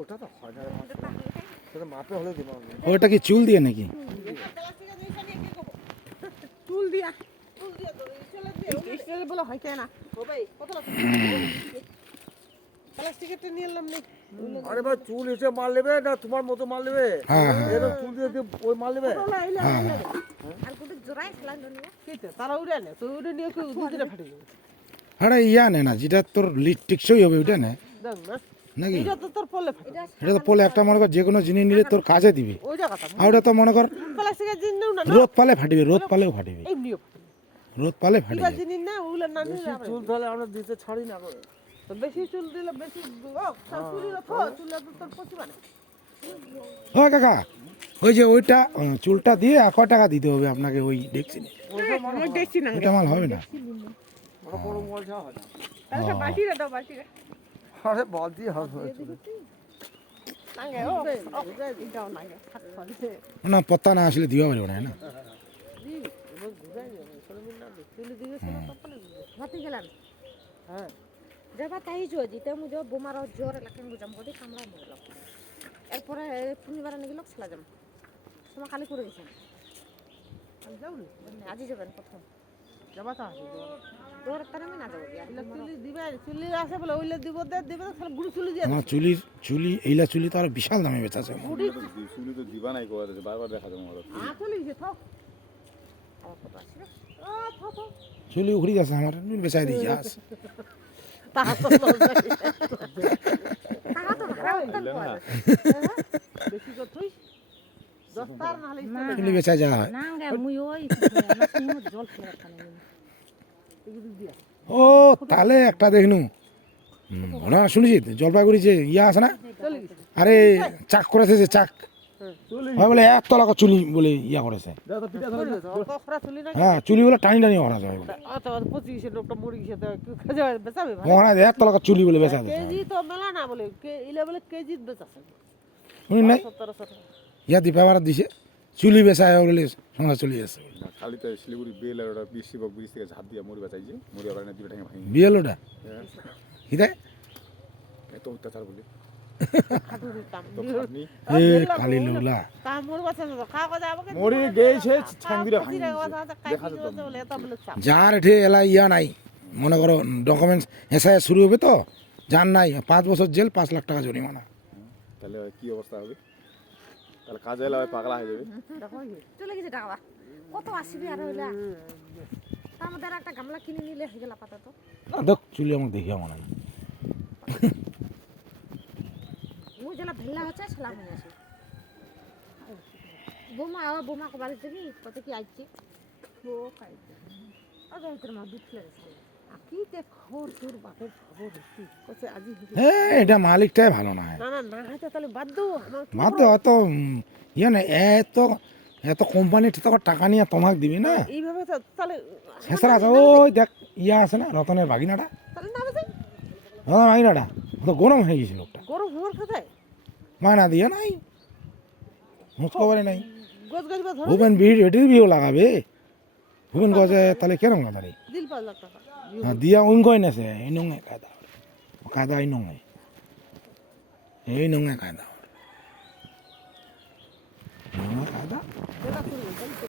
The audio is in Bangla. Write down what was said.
ওটা তো হয় না, সেটা মাপে হলে দিব। ওটা কি চুল দিয়ে নাকি? চুল দিয়া স্টিলের বলে হয় কেনা প্লাস্টিকেরটা নিয়ে এলাম নেই। আরে ভাই চুল এসে মাল নেবে না তোমার মতো মাল নেবে? হ্যাঁ হ্যাঁ এরকম চুল দিয়ে ওই মাল নেবে? তারা উড়ে আনে তো উড়ে নিয়ে কেউ দুধে ফাটে যাবে। আরে ইয়া নে না যেটা তোর টিকসই হবে ওইটা নে দেখ না নাকি? এটা তো তোর পলে ফাটে এটা তো পলে একটা মনে কর যে কোনো জিনিস নিলে তোর কাজে দিবি। ওইটা কথা আর ওটা তো মনে কর প্লাস্টিকের জিনিস নেও না রোদ পালে ফাটিবে, রোদ পালেও ফাটিবে, এমনিও রোদ পালে এবার ফাটিবে। জিনিস না ওগুলো না নিলে বেশি চুল তাহলে আমরা দিতে ছাড়ি না করে। তো বেশি চুল দিলে বেশি চুলি চুলে তো তোর পচিবা না। ও কাকা ওই যে ওইটা চুলটা দিয়ে আর কয় টাকা দিতে হবে আপনাকে ওই দেখছি না? আমি দেখছি না ওইটা মাল হবে না। ওটা বড় মোবাইল ছাড়া হয় না। তাহলে বাটিরে দাও বাটিরে আরে বালতি হবে। নাঙ্গে ও এটাও নাঙ্গে থাক ফলে না পত্তা না আসলে দিবা পারবো না, না? হ্যাঁ যাবা তাই যদি তে মুজো বোমার জোর লাগে বুঝাম কদি কামড়া মরল এরপরে পূর্ণিমার নিয়ে গেল চলা যাম তোমার খালি করে দিছেন যাও নি আজি যাবেন প্রথম যাবা তা আছে জোর একটা আমি না যাবো চুলি দিবে চুলি আছে বলে ওইলে দিব দিবে তো গুড়ি চুলি দিয়ে আমার চুলি এইলা চুলি তো আর বিশাল দামে বেচাছে। চুলি তো দিবা নাই কোয়া বারবার দেখা যাবে আমার চুলি যে থাক আমার কত আছে চুলি উখড়ি গেছে আমার বেচাই দিয়েছে আস। তাহা তো টাকা তো ভাড়া উত্তর পাওয়া যায় বেশি তো তুই দস্তার নালে চুলি বেচা যা হয়। না গে মুই ওই আমার জল ফেলে খানে দিয়া ও তাহলে একটা দেখনু না শুনেছি জলপাইগুড়ি যে ইয়া আছে না, চলে গেছে আরে চাক করেছে যে চাক হয় বলে 1 তলা চুলি বলে ইয়া করেছে। কখরা চুলি না হ্যাঁ চুলি বলে টানি টানি ভরা যায় বলে অত 25 লোকটা মুড়ি গেছে তো খাজা বেচাবে ভাই ওখানে 1 তলা চুলি বলে বেচা দিচ্ছে। কেজি তো মেলা না বলে ইলে বলে কেজি বেচাছে শুনি নাই 1700 ইয়া দিপাবার দিছে চুলি বেচা বলে সংসার চলি আছে। খালি তো শিলিগুড়ি বেল আর ওটা বৃষ্টি বা ব্রিজ থেকে ঝাঁপ দিয়ে মুড়ি বাঁচাইছে মুড়ি আবার দুটো ঠেঙে ভাঙি বিয়েলোটা হিদে এত অত্যাচার বলে খাটুরি কাম তো খাটনি এ কালি লোলা তা মুড়ি বাঁচাছে তো খাওয়া যাবে কে মুড়ি গেছে ছাঙ্গিরা ভাঙি দেখা যেত বলে এত বলে চাপ যার এঠে এলা ইয়া নাই মনে করো ডকুমেন্টস এসআই শুরু হবে তো যার নাই 5 বছর জেল 5 লাখ টাকা জরিমানা। তাহলে কি অবস্থা হবে? তাহলে কাজে এলে পাগলা হয়ে যাবে। চলে গেছে টাকা কত আসবি আর হইলা তার মধ্যে আর একটা গামলা কিনে নিলে হয়ে গেল আপাতত দেখ চুলি আমাকে দেখিয়া মনে না মুই যেলা ভেল্লা হচ্ছে সেলা মনে আছে বোমা কো বাড়ি থেকে কত কি আইছে ও খাইছে আর তোর মা দুধ ফেলে কি দেখ খোর তোর বাপের খবর কি কইছে আজি হ্যাঁ এটা মালিকটাই ভালো না না না না হাতে তাহলে বাদ দাও আমার মাত্র অত ইয়ে না এত এত কোম্পানি টাকা নিয়ে তোমাকে দিবি না এইভাবে তো তাহলে শেষরা আছে ওই দেখ ইয়া আছে না রতনের বাগিনাটা, তাহলে না বাজে রতনের বাগিনাটা তো গরম হয়ে গেছিল লোকটা গরম হওয়ার কোথায় মায়না দিয়ে নাই মুখ খবরে নাই গজ গজ বা ধরে ভুবেন এটির বিয়েও লাগাবে ভুবেন গজে তাহলে কেরম কথা রে দিল 5 লাখ টাকা হ্যাঁ দিয়া উঙ্গই নেছে এই নঙ্গে কায়দা এই নঙ্গে কায়দা এটা শুরু